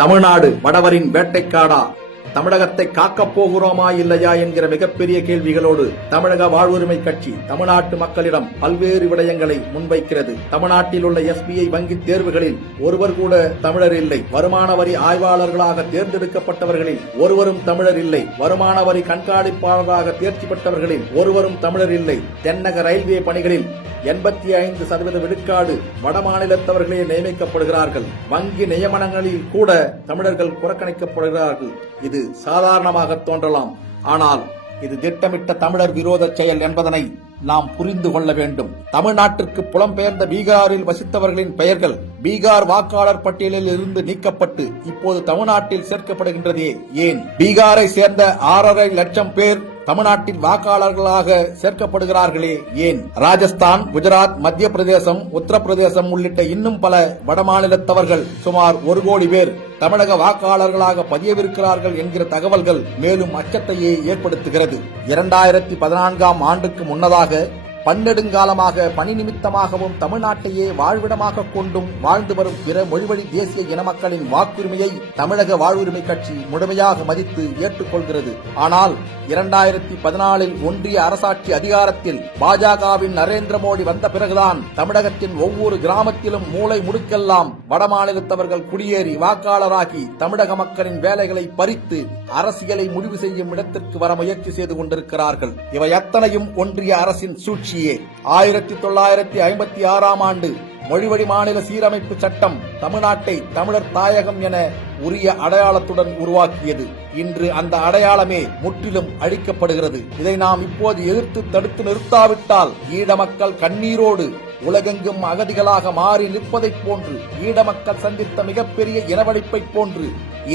தமிழ்நாடு வடவரின் வேட்டைக்காடா? தமிழகத்தை காக்கப் போகிறோமா இல்லையா என்கிற மிகப்பெரிய கேள்விகளோடு தமிழக வாழ்வுரிமை கட்சி தமிழ்நாட்டு மக்களிடம் பல்வேறு விடயங்களை முன்வைக்கிறது. தமிழ்நாட்டில் உள்ள SBI வங்கி தேர்வுகளில் ஒருவர் கூட தமிழர் இல்லை. வருமான வரி ஆய்வாளர்களாக தேர்ந்தெடுக்கப்பட்டவர்களில் ஒருவரும் தமிழர் இல்லை. வருமான வரி கண்காணிப்பாளராக தேர்ச்சி பெற்றவர்களில் ஒருவரும் தமிழர் இல்லை. தென்னக ரயில்வே பணிகளில் 85% விழுக்காடு வடமாநிலத்தவர்களே நியமிக்கப்படுகிறார்கள். வங்கி நியமனங்களில் கூட தமிழர்கள் புறக்கணிக்கப்படுகிறார்கள். இது சாதாரணமாக தோன்றலாம், ஆனால் இது திட்டமிட்ட தமிழர் விரோத செயல் என்பதனை நாம் புரிந்து கொள்ள வேண்டும். தமிழ்நாட்டிற்கு புலம்பெயர்ந்த பீகாரில் வசித்தவர்களின் பெயர்கள் பீகார் வாக்காளர் பட்டியலில் இருந்து நீக்கப்பட்டு இப்போது தமிழ்நாட்டில் சேர்க்கப்படுகின்றதே ஏன்? பீகாரை சேர்ந்த 6.5 லட்சம் பேர் தமிழ்நாட்டில் வாக்காளர்களாக சேர்க்கப்படுகிறார்களே ஏன்? ராஜஸ்தான், குஜராத், மத்திய பிரதேசம், உத்தரப்பிரதேசம் உள்ளிட்ட இன்னும் பல வடமாநிலத்தவர்கள் சுமார் 1 கோடி பேர் தமிழக வாக்காளர்களாக பதியவிருக்கிறார்கள் என்கிற தகவல்கள் மேலும் அச்சத்தையே ஏற்படுத்துகிறது. 2014ஆம் ஆண்டுக்கு முன்னதாக பன்னெடுங்காலமாக பணி நிமித்தமாகவும் தமிழ்நாட்டையே வாழ்விடமாக கொண்டும் வாழ்ந்து வரும் பிற மொழிவழி தேசிய இன மக்களின் வாக்குரிமையை தமிழக வாழ்வுரிமை கட்சி முழுமையாக மதித்து ஏற்றுக்கொள்கிறது. ஆனால் 2014இல் ஒன்றிய அரசாட்சி அதிகாரத்தில் பாஜகவின் நரேந்திர மோடி வந்த பிறகுதான் தமிழகத்தின் ஒவ்வொரு கிராமத்திலும் மூலை முடுக்கெல்லாம் வடமாநிலத்தவர்கள் குடியேறி வாக்காளராகி தமிழக மக்களின் வேலைகளை பறித்து அரசியலை முடிவு செய்யும் இடத்திற்கு வர முயற்சி செய்து கொண்டிருக்கிறார்கள். இவை அத்தனையும் ஒன்றிய அரசின் சூழ்ச்சி. 1956ஆம் ஆண்டு மொழிவழி மாநில சீரமைப்பு சட்டம் தமிழ்நாட்டை தமிழர் தாயகம் என உரிய அடையாளத்துடன் உருவாக்கியது. இன்று அந்த அடையாளமே முற்றிலும் அழிக்கப்படுகிறது. இதை நாம் இப்போது எதிர்த்து தடுத்து நிறுத்தாவிட்டால் ஈழ மக்கள் கண்ணீரோடு உலகெங்கும் அகதிகளாக மாறி நிற்பதைப் போன்று, ஈழ மக்கள் சந்தித்த மிகப்பெரிய இனவழிப்பைப் போன்று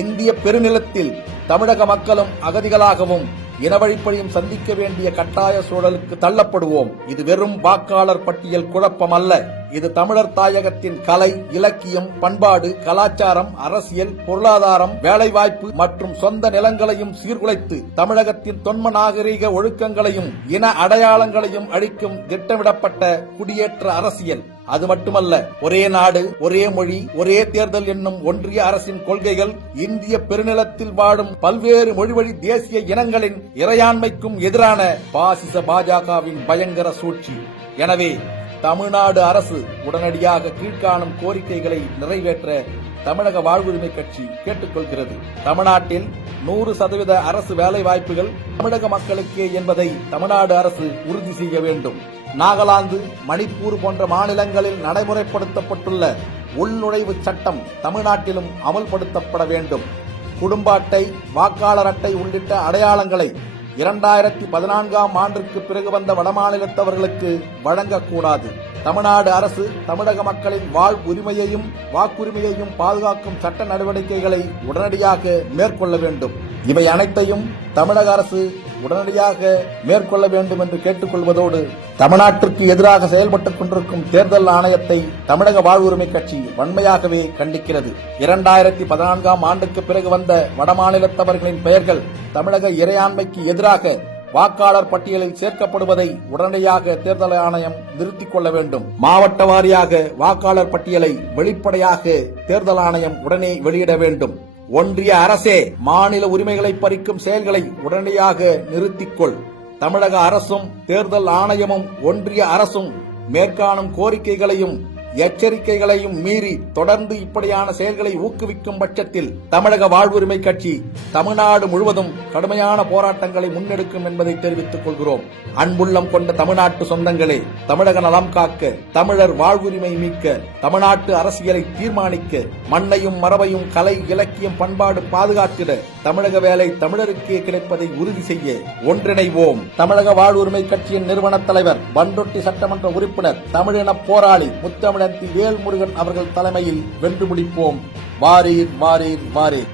இந்திய பெருநிலத்தில் தமிழக மக்களும் அகதிகளாகவும் இனவழிப்பையும் சந்திக்க வேண்டிய கட்டாய சூழலுக்கு தள்ளப்படுவோம். இது வெறும் வாக்காளர் பட்டியல் குழப்பம் அல்ல. இது தமிழர் தாயகத்தின் கலை, இலக்கியம், பண்பாடு, கலாச்சாரம், அரசியல், பொருளாதாரம், வேலைவாய்ப்பு மற்றும் சொந்த நிலங்களையும் சீர்குலைத்து தமிழகத்தின் தொன்ம நாகரீக ஒழுக்கங்களையும் இன அடையாளங்களையும் அழிக்கும் திட்டமிடப்பட்ட குடியேற்ற அரசியல். அது மட்டுமல்ல, ஒரே நாடு, ஒரே மொழி, ஒரே தேர்தல் என்னும் ஒன்றிய அரசின் கொள்கைகள் இந்திய பெருநிலத்தில் வாழும் பல்வேறு மொழிவழி தேசிய இனங்களின் இறையாண்மைக்கும் எதிரான பாசிச பாஜகவின் பயங்கர சூழ்ச்சி. எனவே தமிழ்நாடு அரசு உடனடியாக கீழ்காணும் கோரிக்கைகளை நிறைவேற்ற தமிழக வாழ்வுரிமை கட்சி கேட்டுக்கொள்கிறது. தமிழ்நாட்டில் 100% அரசு வேலை வாய்ப்புகள் தமிழக மக்களுக்கே என்பதை தமிழ்நாடு அரசு உறுதி செய்ய வேண்டும். நாகாலாந்து, மணிப்பூர் போன்ற மாநிலங்களில் நடைமுறைப்படுத்தப்பட்டுள்ள உள்நுழைவு சட்டம் தமிழ்நாட்டிலும் அமல்படுத்தப்பட வேண்டும். குடும்ப அட்டை, வாக்காளர் அட்டை உள்ளிட்ட அடையாளங்களை 2014ஆம் ஆண்டிற்கு பிறகு வந்த வடமாநிலத்தவர்களுக்கு வழங்கக்கூடாது. தமிழ்நாடு அரசு தமிழக மக்களின் வாழ்வுரிமையையும் வாக்குரிமையையும் பாதுகாக்கும் சட்ட நடவடிக்கைகளை உடனடியாக மேற்கொள்ள வேண்டும். இவை அனைத்தையும் தமிழக அரசு உடனடியாக மேற்கொள்ள வேண்டும் என்று கேட்டுக்கொள்வதோடு, தமிழ்நாட்டிற்கு எதிராக செயல்பட்டுக் கொண்டிருக்கும் தேர்தல் ஆணையத்தை தமிழக வாழ்வுரிமை கட்சி வன்மையாகவே கண்டிக்கிறது. 2014ஆம் ஆண்டுக்கு பிறகு வந்த வடமாநிலத்தவர்களின் பெயர்கள் தமிழக இறையாண்மைக்கு எதிராக வாக்காளர் பட்டியலில் சேர்க்கப்படுவதை உடனடியாக தேர்தல் ஆணையம் நிறுத்திக் கொள்ள வேண்டும். மாவட்ட வாரியாக வாக்காளர் பட்டியலை வெளிப்படையாக தேர்தல் ஆணையம் உடனே வெளியிட வேண்டும். ஒன்றிய அரசே மாநில உரிமைகளை பறிக்கும் செயல்களை உடனடியாக நிறுத்திக்கொள். தமிழக அரசும் தேர்தல் ஆணையமும் ஒன்றிய அரசும் மேற்காணும் கோரிக்கைகளையும் எச்சரிக்கைகளையும் மீறி தொடர்ந்து இப்படியான செயல்களை ஊக்குவிக்கும் பட்சத்தில் தமிழக வாழ்வுரிமை கட்சி தமிழ்நாடு முழுவதும் கடுமையான போராட்டங்களை முன்னெடுக்கும் என்பதை தெரிவித்துக் கொள்கிறோம். அன்புள்ளம் கொண்ட தமிழ்நாட்டு சொந்தங்களே, தமிழக நலம் காக்க, தமிழர் வாழ்வுரிமை மீட்க, தமிழ்நாட்டு அரசியலை தீர்மானிக்க, மண்ணையும் மரபையும் கலை, இலக்கியம், பண்பாடு பாதுகாத்திட தமிழக வேலை தமிழருக்கே கிடைப்பதை உறுதி செய்ய ஒன்றிணைவோம். தமிழக வாழ்வுரிமை கட்சியின் நிறுவன தலைவர், பண்ருட்டி சட்டமன்ற உறுப்பினர், தமிழின போராளி முத்தமிழன் வேல்முருகன் அவர்கள் தலைமையில் வென்று முடிப்போம். வாரீர் வாரீர் வாரீர்.